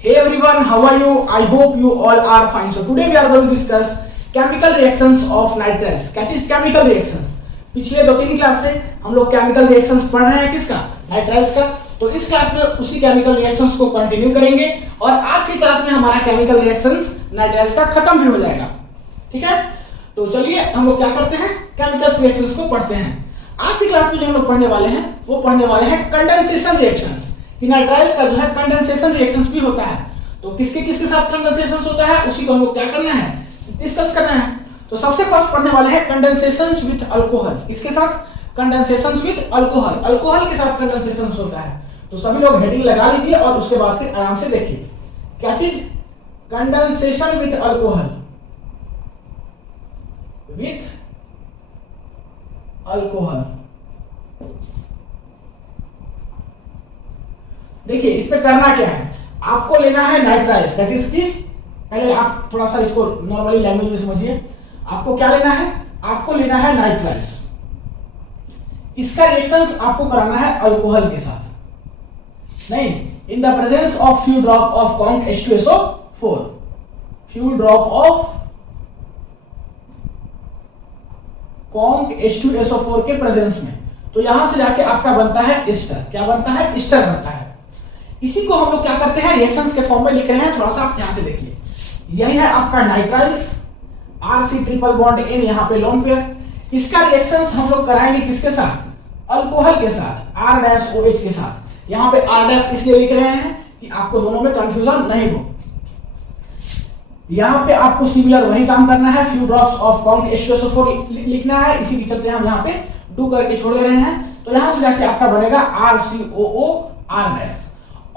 Hey everyone, how are you? I hope you all are fine. So today we are going to discuss chemical reactions of nitriles. क्या चीज chemical reactions? पिछले 2-3 class से हम लोग chemical reactions पढ़ रहे हैं किसका? nitriles का. तो इस क्लास में उसी chemical reactions को कंटिन्यू करेंगे और आज की क्लास में हमारा chemical reactions nitriles का खत्म भी हो जाएगा. ठीक है? तो चलिए हम लोग क्या करते हैं? chemical reactions को पढ़ते हैं. आज की क्लास में जो हम लोग पढ़ने वाले हैं वो पढ़ने वाले हैं कंडेंसेशन रिएक्शंस. नाइट्राइल्स का जो है कंडेंसेशन रिएक्शंस भी होता है. तो किसके साथ कंडेंसेशन होता है उसी को हमको क्या करना है, डिस्कस करना है. तो सबसे फर्स्ट पढ़ने वाले हैं कंडेंसेशंस विद अल्कोहल. इसके साथ कंडेंसेशंस विद अल्कोहल, अल्कोहल के साथ कंडेंसेशन होता है. तो सभी लोग हेडिंग लगा लीजिए और उसके बाद फिर आराम से देखिए क्या चीज, condensation with alcohol, with alcohol. देखिए इसमें करना क्या है, आपको लेना है नाइट्राइल्स, दैट इज की पहले आप थोड़ा सा इसको नॉर्मली लैंग्वेज में समझिए. आपको क्या लेना है, आपको लेना है नाइट्राइल्स. इसका रिएक्शंस आपको कराना है अल्कोहल के साथ. नहीं, in the presence of few drop of conc H2SO4, few drop of conc H2SO4 के प्रेजेंस में. तो यहां से जाके आपका बनता है एस्टर. क्या बनता है, एस्टर बनता है. इसी को हम लोग क्या करते हैं, रिएक्शंस के फॉर्म में लिख रहे हैं. थोड़ा सा आप ध्यान से देखिए. यही है आपका nitriles, RC triple bond N, यहाँ पे लोन पेयर. इसका रिएक्शंस हम लोग कराएंगे किसके साथ, अल्कोहल के साथ, R-OH के साथ. यहाँ पे R- इसलिए लिख रहे हैं कि आपको दोनों में कंफ्यूजन नहीं हो. यहाँ पे आपको सिमिलर वही काम करना है, few drops of conc H2SO4 लिखना है. इसी के चलते हम यहाँ पे डू करके छोड़ दे रहे हैं. तो यहाँ से जाके आपका बनेगा RCOO R-.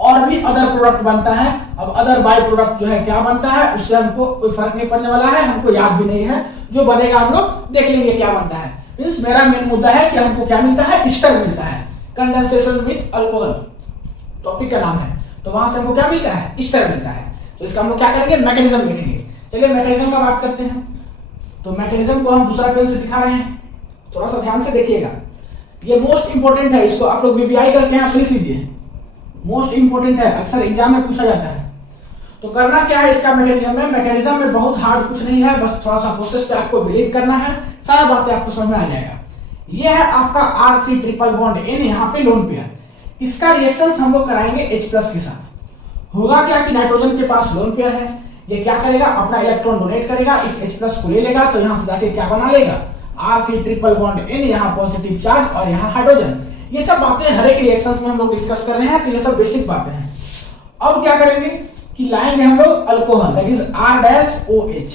और भी अदर प्रोडक्ट बनता है. अब अदर बाय प्रोडक्ट जो है क्या बनता है उससे हमको कोई फर्क नहीं पड़ने वाला है, हमको याद भी नहीं है. जो बनेगा हम लोग देख लेंगे क्या बनता है. मींस मेरा मेन मुद्दा है कि हमको क्या मिलता है, एस्टर मिलता है. कंडेंसेशन विद अल्कोहल टॉपिक का नाम है. तो वहां से हमको क्या मिलता है, एस्टर मिलता है. तो इसका हम लोग क्या करेंगे, मैकेनिज्म लिखेंगे. चलिए मैकेनिज्म का बात करते हैं. तो मैकेनिज्म को हम दूसरा पेन से दिखा रहे हैं, थोड़ा सा ध्यान से देखिएगा. ये मोस्ट इंपोर्टेंट है, इसको आप लोग VBI करके यहाँ लिख लीजिए. मोस्ट इंपोर्टेंट है, अक्सर एग्जाम में पूछा जाता है. तो करना क्या है इसका मैकेनिज्म में, मैकेनिज्म में बहुत हार्ड कुछ नहीं है, बस थोड़ा सा प्रोसेस पे आपको बिलीव करना है, सारा बातें आपको समझ में आ जाएगा. ये है आपका RC ट्रिपल बॉन्ड N, यहाँ पे लोन पेयर. इसका रिएक्शंस हम लोग कराएंगे H+ के साथ. होगा क्या कि नाइट्रोजन के पास लोन पेयर है, ये क्या करेगा, अपना इलेक्ट्रॉन डोनेट करेगा, इस H+ को ले लेगा. तो यहाँ से जाके क्या बना लेगा, RC ट्रिपल बॉन्ड N, यहाँ पॉजिटिव चार्ज और यहाँ हाइड्रोजन. ये सब बातें हर एक रिएक्शंस में हम लोग डिस्कस कर रहे हैं, तो ये सब बेसिक बातें हैं. अब क्या करेंगे कि लाएंगे हम लोग अल्कोहल, दैट इज R-OH.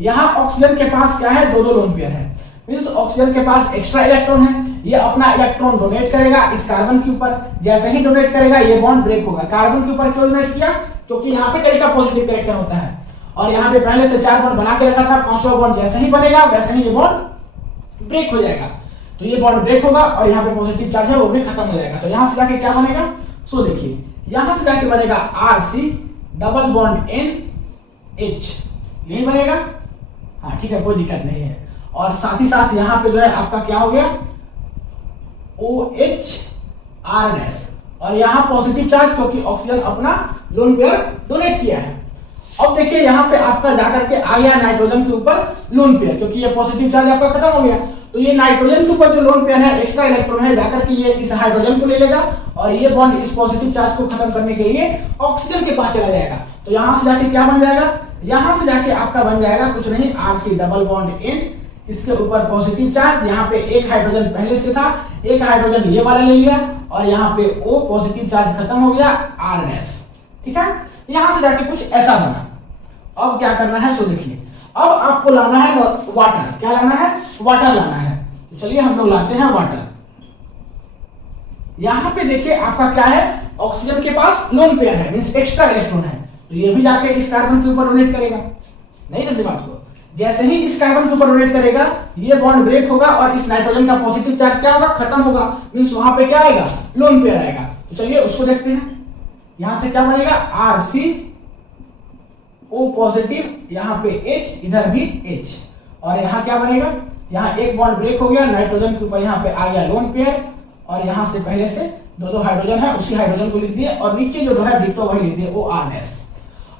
यहाँ ऑक्सीजन के पास क्या है, दो लोन पेयर है. मींस ऑक्सीजन के पास एक्स्ट्रा इलेक्ट्रॉन है, ये अपना इलेक्ट्रॉन डोनेट करेगा इस कार्बन के ऊपर. जैसे ही डोनेट करेगा ये बॉन्ड ब्रेक होगा. कार्बन के ऊपर क्यों डोनेट किया, क्योंकि यहाँ पे डेल्टा पॉजिटिव कैरेक्टर होता है और यहाँ पे पहले से 4 बॉन्ड बना के रखा था. 5वां बॉन्ड जैसे ही बनेगा वैसे ही ये बॉन्ड ब्रेक हो जाएगा. तो ये बॉन्ड ब्रेक होगा और यहाँ पे पॉजिटिव चार्ज है वो भी खत्म हो जाएगा. तो यहाँ से जाके क्या बनेगा, सो देखिए यहाँ से जाके बनेगा RC डबल बॉन्ड NH, यही बनेगा. हाँ ठीक है, कोई दिक्कत नहीं है. और साथ ही साथ यहाँ पे जो है आपका क्या हो गया, OH R-. और यहाँ पॉजिटिव चार्ज क्योंकि ऑक्सीजन अपना लोन पेयर डोनेट किया है. अब देखिए यहाँ पे आपका जाकर के आ गया नाइट्रोजन के ऊपर लोन पेयर, क्योंकि ये पॉजिटिव चार्ज आपका खत्म हो गया. तो ये नाइट्रोजन के ऊपर जो लोन पेयर है, एक्स्ट्रा इलेक्ट्रॉन है, जाकर के ये इस हाइड्रोजन को ले लेगा और ये बॉन्ड इस पॉजिटिव चार्ज को खत्म करने के लिए ऑक्सीजन के पास चला जाएगा. तो यहाँ से जाके क्या बन जाएगा, यहाँ से जाके आपका बन जाएगा कुछ नहीं, RC डबल बॉन्ड N, इसके ऊपर पॉजिटिव चार्ज. यहाँ पे एक हाइड्रोजन पहले से था, एक हाइड्रोजन ये वाला ले लिया और यहाँ पे O पॉजिटिव चार्ज खत्म हो गया, R-. ठीक है, यहां से जाके कुछ ऐसा बना. अब क्या करना है, सो देखिए अब आपको लाना है वाटर. क्या लाना है, वाटर लाना है. तो चलिए हम लोग लाते हैं वाटर. यहां पे देखिए आपका क्या है, ऑक्सीजन के पास लोन पेयर है, मींस एक्स्ट्रा इलेक्ट्रॉन है. तो ये भी जाके इस कार्बन के ऊपर डोनेट करेगा. नहीं समझे बात को, जैसे ही इस कार्बन के ऊपर डोनेट करेगा ये बॉन्ड ब्रेक होगा और इस नाइट्रोजन का पॉजिटिव चार्ज क्या होगा, खत्म होगा. मींस वहां पे क्या आएगा, लोन पेयर आएगा. तो चलिए उसको देखते हैं. यहां से क्या बनेगा, RC O पॉजिटिव, यहाँ पे H, इधर भी H. और यहाँ क्या बनेगा, यहाँ एक बॉन्ड ब्रेक हो गया, नाइट्रोजन के ऊपर यहाँ पे आ गया लोन पेयर और यहाँ से पहले से जो हाइड्रोजन है उसी हाइड्रोजन को लिख दिए और नीचे जो है डिटो वही लिख दिए OR डैश।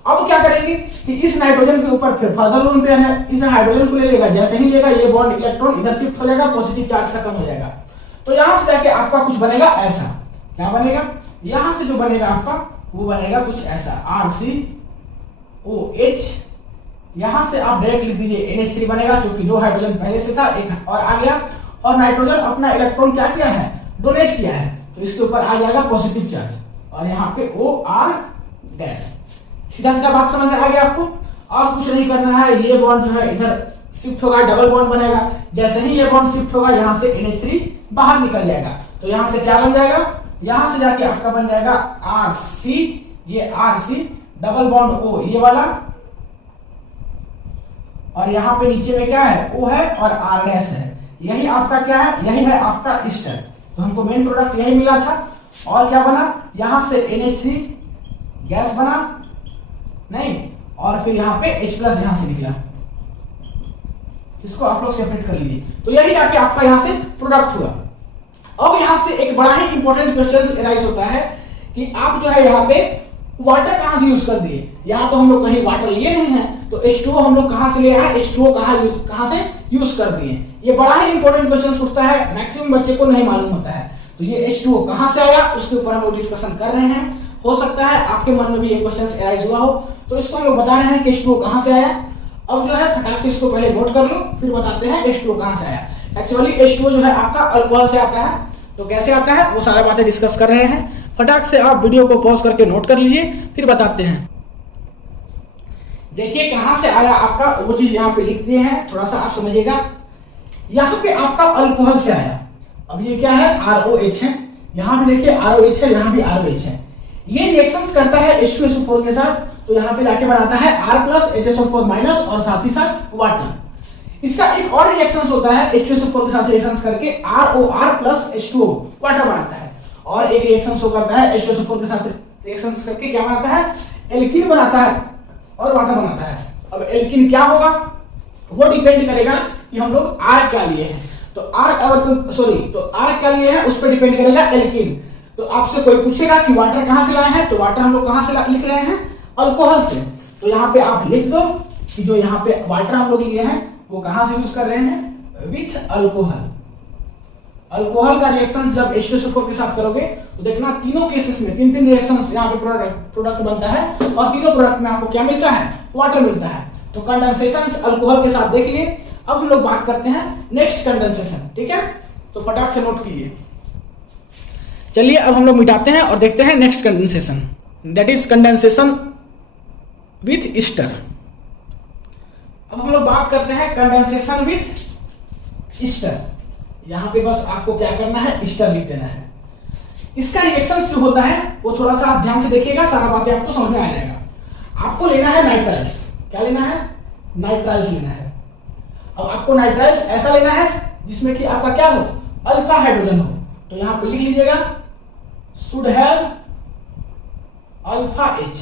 अब क्या करेंगे कि इस नाइट्रोजन के ऊपर फिर फर्दर लोन पेयर है, इस हाइड्रोजन को ले लेगा, जैसे ही लेगा ये बॉन्ड इलेक्ट्रॉन इधर शिफ्ट हो जाएगा, पॉजिटिव चार्ज खत्म हो जाएगा। तो यहां से जाके आपका कुछ बनेगा ऐसा, क्या बनेगा, यहां से जो बनेगा आपका वो बनेगा कुछ ऐसा RCOH। यहां से आप डायरेक्ट लिख दीजिए NH3 बनेगा, क्योंकि जो हाइड्रोजन पहले से था एक और आ गया, और नाइट्रोजन अपना इलेक्ट्रॉन क्या किया है, डोनेट किया है, तो इसके ऊपर आ जाएगा पॉजिटिव चार्ज और यहाँ पे OR डैश। सीधा सीधा बात समझ में आ गया आपको। अब कुछ नहीं करना है, ये बॉन्ड जो है इधर शिफ्ट होगा, डबल बॉन्ड बनेगा, जैसे ही ये बॉन्ड शिफ्ट होगा यहाँ से NH3 बाहर निकल जाएगा, तो यहाँ से क्या बन जाएगा, यहाँ से जाके आपका बन जाएगा RC, ये RC डबल बॉन्ड O ये वाला, और यहाँ पे नीचे में क्या है O है और R डैश है, यही आपका क्या है, यही है आपका ईस्टर। तो हमको मेन प्रोडक्ट यही मिला था। और क्या बना, यहां से NH3 गैस बना नहीं, और फिर यहाँ पे H प्लस यहां से निकला, इसको आप लोग सेपरेट कर लीजिए। तो यही जाके आपका यहां से प्रोडक्ट हुआ। अब यहां से एक बड़ा ही इंपॉर्टेंट क्वेश्चन एराइज होता है कि आप जो है यहाँ पे वाटर कहां से यूज कर दिए। यहाँ तो हम लोग कहीं वाटर लिए नहीं है, तो H2O हम लोग कहां से ले आए, H2O कहां से यूज कर दिए। ये बड़ा ही इंपॉर्टेंट क्वेश्चन उठता है, मैक्सिमम बच्चे को नहीं मालूम होता है। तो ये H2O कहां से आया उसके ऊपर हम लोग डिस्कशन कर रहे हैं। हो सकता है आपके मन में भी ये क्वेश्चन एराइज हुआ हो, तो इसको हम लोग बता रहे हैं कि H2O कहां से आया। अब जो है फटाक से इसको पहले नोट कर लो, फिर बताते हैं H2O कहां से आया। एक्चुअली H2O जो है आपका अल्कोहल से आता है, तो कैसे आता है वो सारा बातें डिस्कस कर रहे हैं। फटाक से आप वीडियो को पॉज करके नोट कर लीजिए, फिर बताते हैं। देखिए कहां से आया आपका, वो चीज यहाँ पे लिख दिए हैं, थोड़ा सा आप समझिएगा। यहाँ पे आपका अल्कोहल से आया। अब ये क्या है, ROH है, यहाँ भी देखिए ROH है, यहाँ भी ROH है। ये रिएक्शंस करता है H2SO4 के साथ, तो यहाँ पे जाके बनाता है R+ HSO4- और साथ ही साथ वाटर। इसका एक और रिएक्शंस होता है H2SO4 के साथ रिएक्शंस करके ROR+ H2O वाटर बनाता है, और एक रिएक्शंस हो करता है H2SO4 के साथ रिएक्शंस करके क्या बनाता है, एल्कीन बनाता है और वाटर बनाता है। अब एल्कीन क्या होगा वो डिपेंड करेगा कि हम लोग R क्या लिए हैं, तो R क्या लिए हैं उस पर डिपेंड करेगा एल्कीन। तो आपसे कोई पूछेगा कि वाटर कहां से लाए हैं, तो वाटर हम लोग कहां से लिख रहे हैं, अल्कोहल से। तो यहाँ पे आप लिख दो कि जो यहाँ पे वाटर हम लोग लिए हैं वो कहां से यूज कर रहे हैं, विथ अल्कोहल। अल्कोहल का रिएक्शन जब H2SO4 के साथ करोगे तो देखना तीनों केसेस में तीन रिएक्शंस यहाँ पे प्रोडक्ट बनता है, और तीनों प्रोडक्ट में आपको क्या मिलता है, वाटर मिलता है। तो कंडेंसेशन अल्कोहल के साथ देख लिए। अब हम लोग बात करते हैं नेक्स्ट कंडेंसेशन, ठीक है, तो फटाक से नोट कीजिए। चलिए अब हम लोग मिटाते हैं और देखते हैं next condensation, that is condensation with Easter. अब हम लोग बात करते हैं कंडेंसेशन विथ ईस्टर। यहां पे बस आपको क्या करना है, ईस्टर लिख देना है। इसका रिएक्शन जो होता है वो थोड़ा सा आप ध्यान से देखिएगा, सारा बातें आपको समझ में आ जाएगा। आपको लेना है नाइट्राइल्स, क्या लेना है, नाइट्राइल्स लेना है। अब आपको नाइट्राइल्स ऐसा लेना है जिसमें कि आपका क्या हो, अल्फा हाइड्रोजन हो। तो यहां पे लिख लीजिएगा should have alpha H,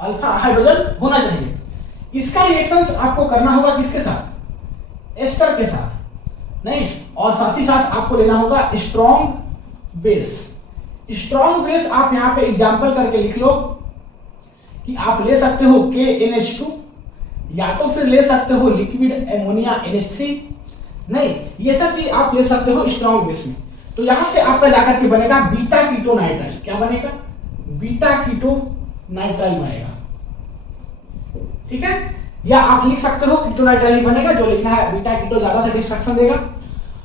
alpha hydrogen होना चाहिए। इसका रिएक्शन आपको करना होगा किसके साथ, एस्टर के साथ नहीं, और साथ ही साथ आपको लेना होगा स्ट्रॉन्ग बेस। स्ट्रॉन्ग बेस आप यहां पे एग्जांपल करके लिख लो कि आप ले सकते हो KNH2, या तो फिर ले सकते हो लिक्विड एमोनिया NH3, नहीं ये सब चीज आप ले सकते हो स्ट्रॉन्ग बेस में। तो यहां से आपका जाकर के बनेगा बीटा कीटो नाइट्राइल। क्या बनेगा, बीटा कीटो नाइट्राइल बनेगा, ठीक है। या आप लिख सकते हो कीटो नाइट्राइल बनेगा, जो लिखना है बीटा कीटो ज्यादा सेटिस्फैक्शन देगा।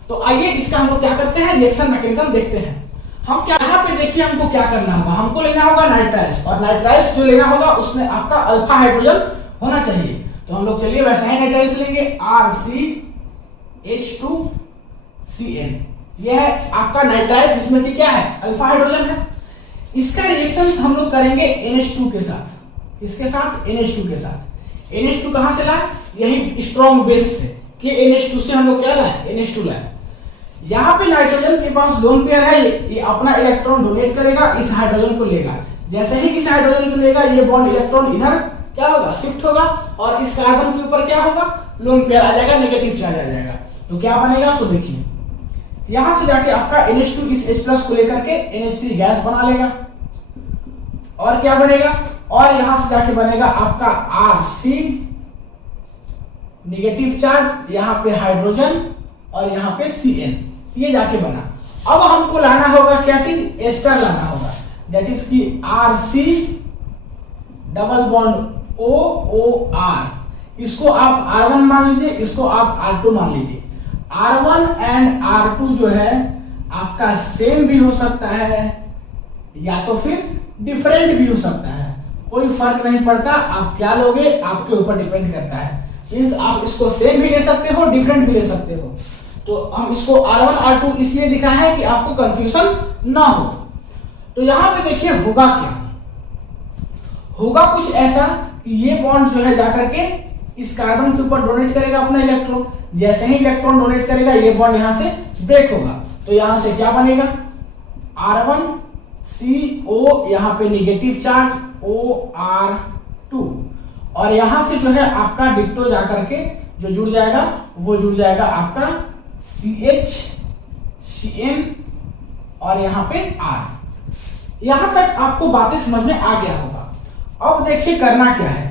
तो आइए इसका हम लोग क्या करते हैं, रिएक्शन मैकेनिज्म देखते हैं। हम क्या यहाँ पे देखिए हमको क्या करना होगा, हमको लेना होगा नाइट्राइल्स, और नाइट्राइल्स जो लेना होगा उसमें आपका अल्फा हाइड्रोजन होना चाहिए। तो हम लोग चलिए वैसा ही नाइट्राइल्स लेंगे, RCH2CN। यह है आपका नाइट्राइल्स, इसमें कि क्या है, अल्फा हाइड्रोजन है। इसका रिएक्शन हम लोग करेंगे NH2 के साथ। इसके साथ NH2 के साथ। NH2 कहां से लाए, यही स्ट्रॉन्ग बेस से, कि NH2 से हम लोग क्या लाए, NH2 लाए। यहाँ पे नाइट्रोजन के पास लोन पेयर है, ये अपना इलेक्ट्रॉन डोनेट करेगा, इस हाइड्रोजन को लेगा। जैसे ही इस हाइड्रोजन को लेगा ये बॉन्ड इलेक्ट्रॉन इधर क्या होगा, शिफ्ट होगा, और इस कार्बन के ऊपर क्या होगा, लोन पेयर आ जाएगा, नेगेटिव चार्ज आ जाएगा। तो क्या बनेगा, सो देखिए यहां से जाके आपका NH2 इस H+ को लेकर के NH3 गैस बना लेगा। और क्या बनेगा, और यहां से जाके बनेगा आपका Rc नेगेटिव चार्ज, यहां पे हाइड्रोजन और यहां पे Cn, ये जाके बना। अब हमको लाना होगा क्या चीज, एस्टर लाना होगा, दैट इज की Rc डबल बॉन्ड OOR, इसको आप R1 मान लीजिए, इसको आप R2 मान लीजिए। R1 एंड R2 जो है आपका सेम भी हो सकता है या तो फिर डिफरेंट भी हो सकता है, कोई फर्क नहीं पड़ता, आप क्या लोगे आपके ऊपर डिपेंड करता है। मींस आप इसको सेम भी ले सकते हो, डिफरेंट भी ले सकते हो। तो हम इसको R1 R2 इसलिए लिखा है कि आपको कंफ्यूजन ना हो। तो यहां पे देखिए होगा क्या, होगा कुछ ऐसा कि ये बॉन्ड जो है जाकर के इस कार्बन के ऊपर डोनेट करेगा अपना इलेक्ट्रॉन, जैसे ही इलेक्ट्रॉन डोनेट करेगा ये बॉन्ड यहां से ब्रेक होगा। तो यहां से क्या बनेगा, R1CO, यहां पे नेगेटिव चार्ज OR2, और यहां से जो है आपका डिक्टो जाकर के जो जुड़ जाएगा वो जुड़ जाएगा आपका CH CN और यहां पे R। यहां तक आपको बातें समझ में आ गया होगा। अब देखिए करना क्या है,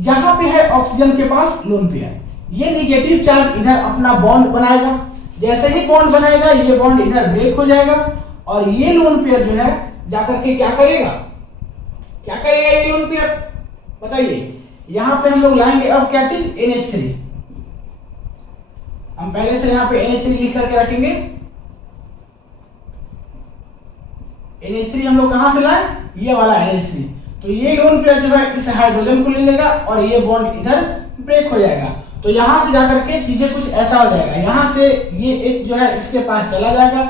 यहां पे है ऑक्सीजन के पास लोन पेयर, ये नेगेटिव चार्ज इधर अपना बॉन्ड बनाएगा, जैसे ही बॉन्ड बनाएगा ये बॉन्ड इधर ब्रेक हो जाएगा और ये लोन पेयर जो है जाकर के क्या करेगा, क्या करेगा ये लोन पेयर बताइए। यहां पे हम लोग लाएंगे अब क्या चीज, NH3, हम पहले से यहां पे NH3 लिख करके रखेंगे। NH3 हम लोग कहां से लाए, ये वाला NH3। तो ये लोन पेयर जो है इस हाइड्रोजन को ले लेगा और ये बॉन्ड इधर ब्रेक हो जाएगा। तो यहां से जाकर के चीजें कुछ ऐसा हो जाएगा, यहां से ये एक जो है इसके पास चला जाएगा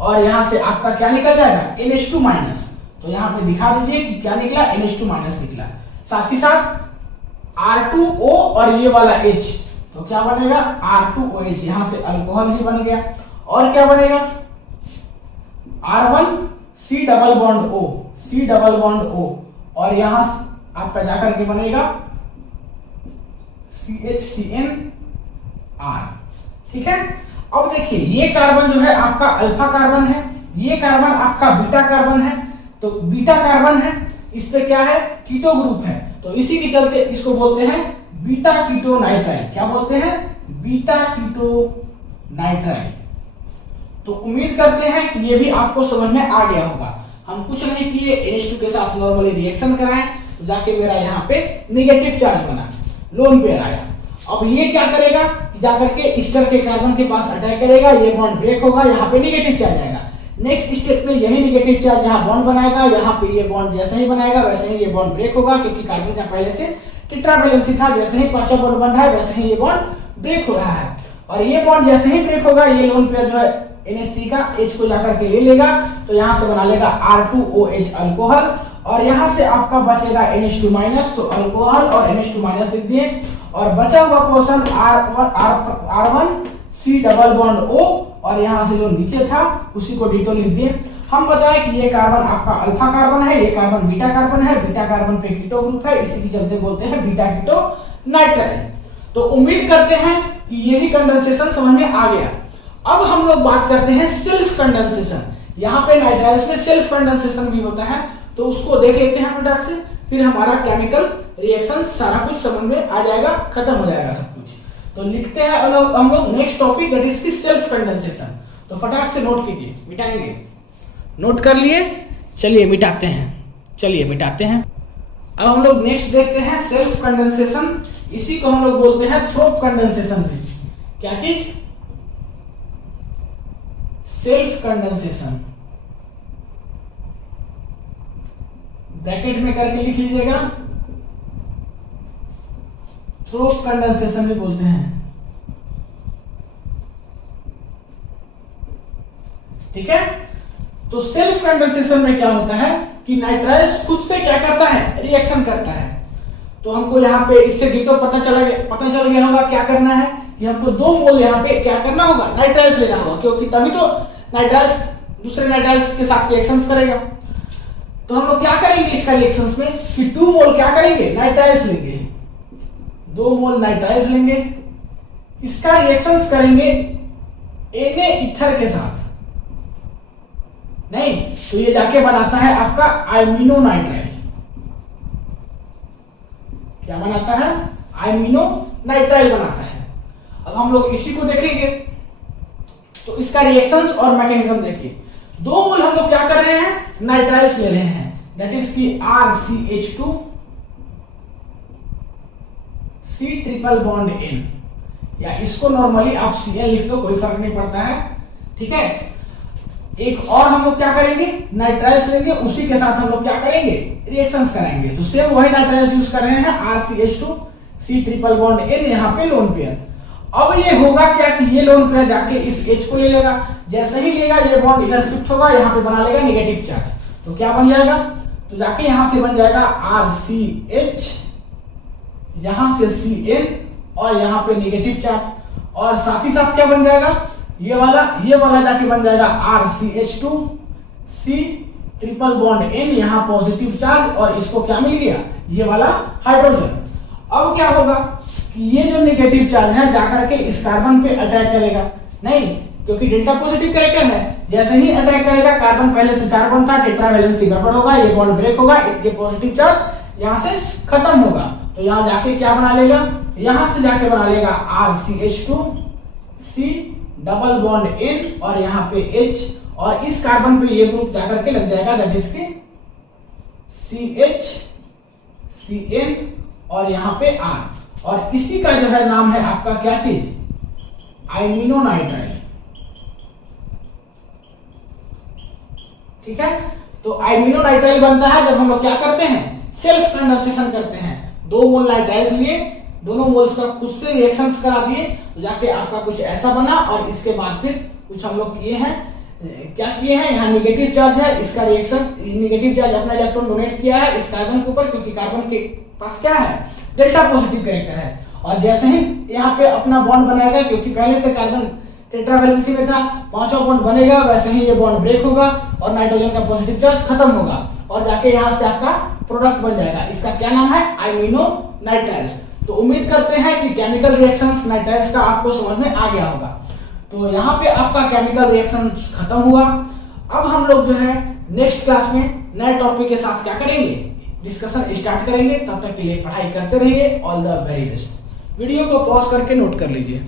और यहां से आपका क्या निकल जाएगा, NH2 माइनस। तो यहां पे दिखा दीजिए कि क्या निकला, NH2 माइनस निकला। साथ ही साथ R2O और ये वाला H, तो क्या बनेगा R2OH, यहां से अल्कोहल भी बन गया। और क्या बनेगा, R1C double bond O, C double bond O, और यहां आपका जाकर के बनेगा CHCnR। ठीक है। अब देखिए ये कार्बन जो है आपका अल्फा कार्बन है, ये कार्बन आपका बीटा कार्बन है। तो बीटा कार्बन है, इस पे क्या है, कीटो ग्रुप है, तो इसी के चलते इसको बोलते हैं बीटा कीटो नाइट्राइल। क्या बोलते हैं, बीटा कीटो नाइट्राइल। तो उम्मीद करते हैं कि ये भी आपको समझ में आ गया होगा। हम कुछ नहीं किए, NH2 के साथ नॉर्मली रिएक्शन कराएं तो जाके मेरा यहाँ पे नेगेटिव चार्ज बना, लोन पेयर आया। अब ये क्या करेगा, जाकर के ईस्टर के कार्बन के पास अटैक करेगा, ये बॉन्ड ब्रेक होगा, यहाँ पे नेगेटिव चार्ज आएगा। नेक्स्ट स्टेप में यही नेगेटिव चार्ज यहाँ बॉन्ड बनाएगा, यहाँ पे ये बॉन्ड जैसे ही बनाएगा वैसे ही ये बॉन्ड ब्रेक होगा, क्योंकि कार्बन का पहले से टेट्रावैलेंसी था, जैसे ही पांचवा बॉन्ड बन रहा है वैसे ही ये बॉन्ड ब्रेक हो रहा है। और ये बॉन्ड जैसे ही ब्रेक होगा ये लोन पेयर जो है NH3 का H को जाकर के ले लेगा, तो यहाँ से बना लेगा R2OH अल्कोहल, और यहाँ से आपका बचेगा NH2 माइनस, तो अल्कोहल और NH2 माइनस लिख दिए, और बचा हुआ portion R1C double bond O, और यहाँ से जो नीचे था उसी को डिटो लिख दिए। हम बताएं कि ये कार्बन आपका अल्फा कार्बन है, ये कार्बन बीटा कार्बन है, बीटा कार्बन पे कीटो ग्रुप है, इसी के चलते बोलते हैं बीटा कीटो नाइट्राइल। तो उम्मीद करते हैं कि ये भी कंडेंसेशन समझ में आ गया। अब हम लोग बात करते हैं सेल्फ कंडेंसेशन। यहाँ पे नाइट्राइल्स में सेल्फ कंडेंसेशन भी होता है, तो उसको देख लेते हैं फटाक से, फिर हमारा केमिकल रिएक्शन सारा कुछ समझ में आ जाएगा, खत्म हो जाएगा सब कुछ। तो लिखते हैं हम लोग नेक्स्ट टॉपिक, दैट इज की सेल्फ कंडेंसेशन। तो फटाक से नोट कीजिए, मिटाएंगे। नोट कर लिए, चलिए मिटाते हैं, चलिए मिटाते हैं। अब हम लोग नेक्स्ट देखते हैं सेल्फ कंडेंसेशन, इसी को हम लोग बोलते हैं थ्रोप कंडेंसेशन भी। क्या चीज, सेल्फ कंडेंसेशन। ब्रैकेट में करके लिख लीजिएगा, थ्रोप कंडेंसेशन भी बोलते हैं। ठीक है। तो सेल्फ कंडेंसेशन में क्या होता है कि नाइट्राइल्स खुद से क्या करता है, रिएक्शन करता है। तो हमको यहाँ पे इससे डिटो पता चल गया होगा क्या करना है, कि हमको 2 मोल यहाँ पे क्या करना होगा, नाइट्राइल्स लेना होगा, क्योंकि तभी तो नाइट्राइल्स दूसरे नाइट्राइल्स के साथ रिएक्शंस करेगा। तो हम लोग क्या करेंगे इसका रिएक्शंस में कि 2 मोल क्या करेंगे, नाइट्राइल्स लेंगे, 2 मोल नाइट्राइल्स लेंगे, इसका रिएक्शंस करेंगे Na ईथर के साथ नहीं, तो ये जाके बनाता है आपका अमीनो नाइट्राइल। क्या बनाता है? अमीनो नाइट्राइल बनाता है। अब हम लोग इसी को देखेंगे, तो इसका रिएक्शंस और मैकेनिज्म देखिए। 2 मोल हम लोग क्या कर रहे हैं? नाइट्राइल्स ले रहे हैं, दैट इज की RCH2 C triple bond N, या इसको नॉर्मली आप Cl लिख दो, कोई फर्क नहीं पड़ता है, ठीक है। एक और हम लोग क्या करेंगे? नाइट्राइल्स लेंगे, उसी के साथ हम लोग क्या करेंगे? रिएक्शंस कराएंगे। तो सेम वही नाइट्राइल्स यूज कर रहे हैं, RCH2 C triple bond N, यहाँ पे लोन पेयर। अब ये होगा क्या कि ये लोन पेयर जाके इस H को ले लेगा, जैसे ही लेगा ये बॉन्ड इधर शिफ्ट होगा, यहाँ पे बना लेगा नेगेटिव चार्ज। तो क्या बन जाएगा? तो जाके यहां से बन जाएगा RCH, यहां से Cn, और यहाँ पे नेगेटिव चार्ज, और साथ ही साथ क्या बन जाएगा? ये वाला जाके बन जाएगा RCH2 C triple bond N, यहाँ पॉजिटिव चार्ज, और इसको क्या मिल गया? ये वाला हाइड्रोजन। अब क्या होगा कि ये जो नेगेटिव चार्ज है जाकर के इस कार्बन पे अटैक करेगा नहीं, क्योंकि डेल्टा पॉजिटिव कैरेक्टर है, जैसे ही अटैक करेगा कार्बन पहले से कार्बन था, टेट्रा वैलेंसी गड़बड़ होगा, ये बॉन्ड ब्रेक होगा, ये पॉजिटिव चार्ज यहां से खत्म होगा। तो यहां जाके क्या बना लेगा? यहां से जाके बना लेगा RCH2 C double bond N, और यहाँ पे H, और इस कार्बन पे ये ग्रुप जाकर के लग जाएगा, दैट इज के CH Cn, और यहाँ पे R, और इसी का जो है नाम है आपका क्या चीज? अमीनो नाइट्राइल, ठीक है। तो अमीनो नाइट्राइल बनता है जब हम लोग क्या करते हैं? सेल्फ कंडेंसेशन करते हैं। 2 मोल नाइट्राइल्स लिए, दोनों मोल्स का खुद से रिएक्शंस करा दिए, तो जाके आपका कुछ ऐसा बना, और इसके बाद फिर कुछ हम लोग किए हैं, क्या किए हैं? यहाँ नेगेटिव चार्ज है, इसका रिएक्शन, नेगेटिव चार्ज अपना इलेक्ट्रॉन डोनेट किया है इस कार्बन के ऊपर, क्योंकि कार्बन के पास क्या है? डेल्टा पॉजिटिव कैरेक्टर है। और जैसे ही यहाँ पे अपना बॉन्ड बनाएगा, क्योंकि पहले से कार्बन टेट्रा वैलेंसी में था, 5वां बॉन्ड बनेगा, वैसे ही ये बॉन्ड ब्रेक होगा और नाइट्रोजन का पॉजिटिव चार्ज खत्म होगा, और जाके यहाँ से आपका प्रोडक्ट बन जाएगा। इसका क्या नाम है? Amino nitriles. तो उम्मीद करते हैं कि केमिकल रिएक्शंस नाइट्राइल्स का आपको समझ में आ गया होगा। तो यहाँ पे आपका केमिकल रिएक्शंस खत्म हुआ। अब हम लोग जो है नेक्स्ट क्लास में नए टॉपिक के साथ क्या करेंगे? डिस्कशन स्टार्ट करेंगे। तब तक के लिए पढ़ाई करते रहिए। All the very best. Video को पॉज करके नोट कर लीजिए।